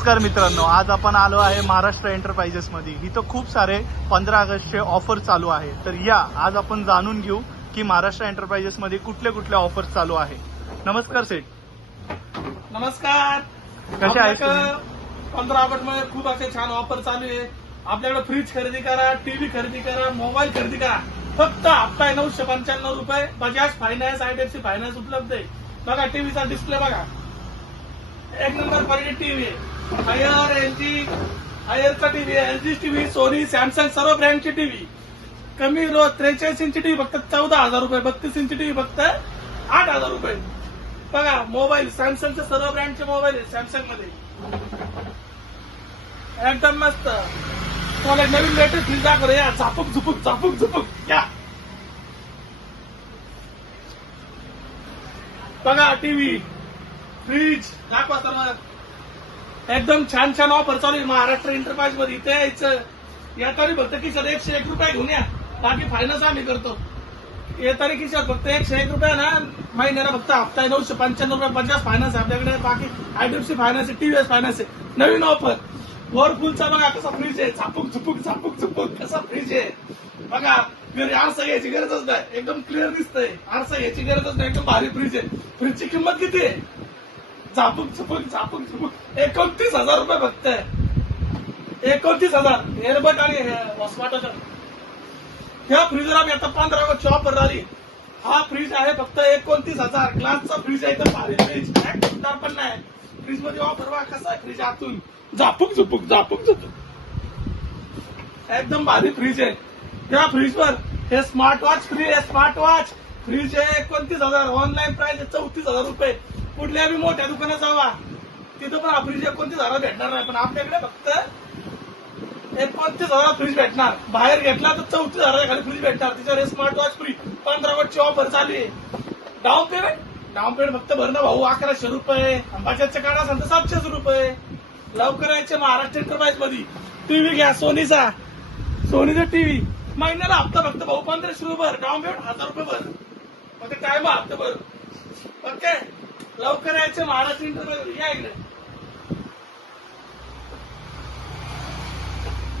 नमस्कार मित्रांनो, आज आपण आलो आहे महाराष्ट्र एंटरप्राइजेस मध्ये। इथं खूप सारे 15 ऑगस्टचे ऑफर चालू आहे। तर या आज आपण जाणून घेऊ की महाराष्ट्र एंटरप्राइजेस मध्ये कुठले कुठले ऑफर्स चालू आहे। नमस्कार सेठ। नमस्कार। कसे आहेत तुम्ही? 15 ऑगस्ट मध्ये खूप असे छान ऑफर चालू आहे। आपल्याकडे फ्रीज खरेदी करा, टीव्ही खरेदी करा, मोबाईल खरेदी करा, फक्त हप्ता आहे 995 रुपये। बजाज फायनान्स, आयडीएफसी फायनान्स उपलब्ध आहे। बघा टीव्हीचा डिस्प्ले बघा, एक नंबर क्वालिटी टीव्ही आहे। हायर एलजी, हायरचा टीव्ही आहे, एलजी टीव्ही, सोनी, सॅमसंग सर्व ब्रँडची टीव्ही। कमी रोज 43 इंची टीव्ही फक्त 14,000 रुपये, 32 इंची टीव्ही फक्त 8,000 रुपये। बघा मोबाईल सॅमसंगचे सर्व ब्रँडचे मोबाईल आहे सॅमसंग मध्ये, एकदम मस्त। तुम्हाला नवीन लेटेस्ट फ्रीज दाखवलं या, झापूक झुपूक झापूक झुपूक या। बघा टीव्ही, फ्रीज दाखवा सर्व, एकदम छान छान ऑफर चालू आहे महाराष्ट्र एंटरप्राइज मध्ये। इथे यायचं, येताना फक्त खिशात 101 रुपये घेऊन या, बाकी फायनान्स आम्ही करतो। येताना खिशात फक्त 101 रुपये ना, महिन्याला फक्त हप्ता 995 रुपये। बजाज फायनान्स आहे आपल्याकडे, बाकी आयडीएफसी फायनान्स आहे, टीव्हीएस फायनान्स आहे। नवीन ऑफर व्हर्लपूलचा बघा कसा फ्रीज आहे, झापूक झुपूक झापूक झुपूक कसा फ्रीज आहे। बघा घरी आरसा घ्यायची गरजच नाही, एकदम क्लिअर दिसतंय। आरसा घ्यायची गरजच नाही, एकदम भारी फ्रीज आहे। फ्रीजची किंमत किती आहे? झापूक झुपूक झापूक झुपूक 29,000 रुपये फक्त, 29,000। एअरबट आणि वॉसवाटाचा ह्या फ्रीजर आम्ही आता 15 ऑगस्ट ऑफर झाली। हा फ्रीज आहे फक्त 29,000। ग्लासचा फ्रीज आहे, एकदम भारी फ्रीज, काय सुंदर पण नाही। फ्रीज मध्ये ऑफर बघा कसा आहे, फ्रीज आतून झापूक झुपूक झापूक झुपूक, एकदम भारी फ्रीज आहे। त्या फ्रीजवर हे स्मार्ट वॉच फ्री आहे। स्मार्ट वॉच फ्रीज आहे 29,000, ऑनलाईन प्राइस आहे 34,000 रुपये। कुठल्या बी मोठ्या दुकानात जावा, तिथं पण हा फ्रीज 29,000 भेटणार नाही, पण आपल्याकडे फक्त 29,000 फ्रीज भेटणार। बाहेर घेतला तर 34,000 खाली फ्रीज भेटणार, तिच्यावर स्मार्ट वॉच फ्री। 15 ऑगस्टची ऑफर चालू आहे। डाऊन पेमेंट फक्त भरणं भाऊ 1100 रुपये, बजाजच्या कार्ड असेल तर 700 रुपये। लवकर यायचे महाराष्ट्र एंटरप्राइज मध्ये। टीव्ही घ्या सोनीचा टीव्ही, महिन्याला हप्ता फक्त भाऊ 1500 रुपये, डाऊन पेमेंट 1000 रुपये भर, मग टाइम हप्ता भर। ओके, लवकर यायचे महाराष्ट्र एंटरप्राइज या इकडे।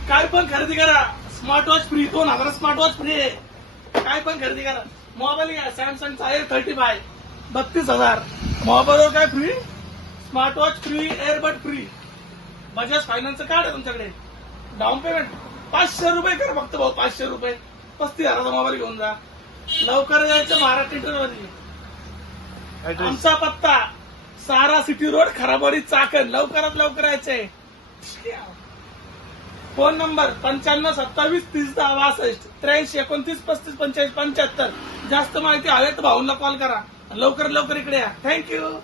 काय पण खरेदी करा, smart watch free, 2000 smart watch free आहे। काय पण खरेदी करा। मोबाईल घ्या सॅमसंगचा आहे 35, 32,000। मोबाईलवर काय free? Smart watch free, airbud free. Bajaj फायनान्सचं कार्ड आहे तुमच्याकडे। डाऊन पेमेंट 500 रुपये करा फक्त भाऊ, 500 रुपये, 35,000चा मोबाईल घेऊन जा। लवकर यायचं महाराष्ट्र एंटरप्राइज। आमचा पत्ता सारा सिटी रोड, खराबवाडी, चाकण। लवकरात लवकर यायचंय। Phone number 95 27 30 62 83 29 35 45 75। जास्त माहिती हवी तर भाऊंना कॉल करा, लवकर लवकर इकडे या। थँक्यू।